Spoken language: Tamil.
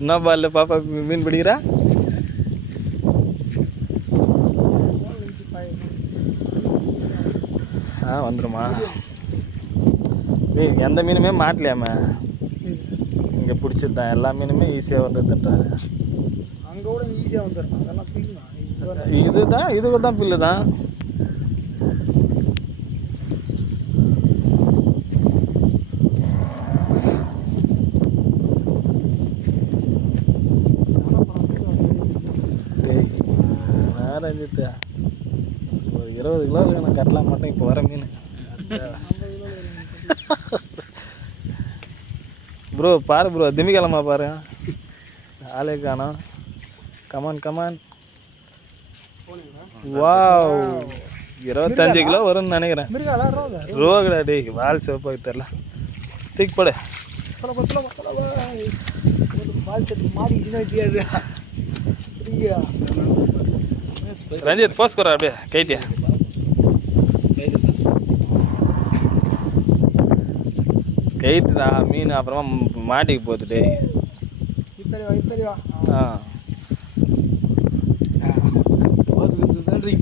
என்ன பால்ல பாப்பா மீன் பிடிக்கிறா? வந்துடுமா? டேய் எந்த மீனுமே மாட்டலையாமே இங்கே பிடிச்சது தான். எல்லா மீனுமே ஈஸியாக வந்துடுன்றாரு. அங்கே கூட ஈஸியாக வந்துடும். அதெல்லாம் பிடிக்கலாம். இதுதான் இதுக்கு தான் பில்லு தான். ரஞ்சித்து ஒரு 20 கிலோ இருக்கு. நான் கட்டலாம் மாட்டேன் இப்போ வர மீன். ப்ரோ பாரு ப்ரோ, திமிக்கிழமா பாரு, ஆளே காணோம். Come on come on. வாவ் 25 கிலோ வரும்னு நினைக்கிறேன். ரோகடா டேய், வால் சிவப்பாக தெரில. தூக்கி போடு. ரஞ்சித் போஸ் கரா அப்படியே கைட்டியா. கைட்டுடா மீன் அப்புறமா மாட்டிக்கு போகுது டேய். இத்தனை வா. நன்றி.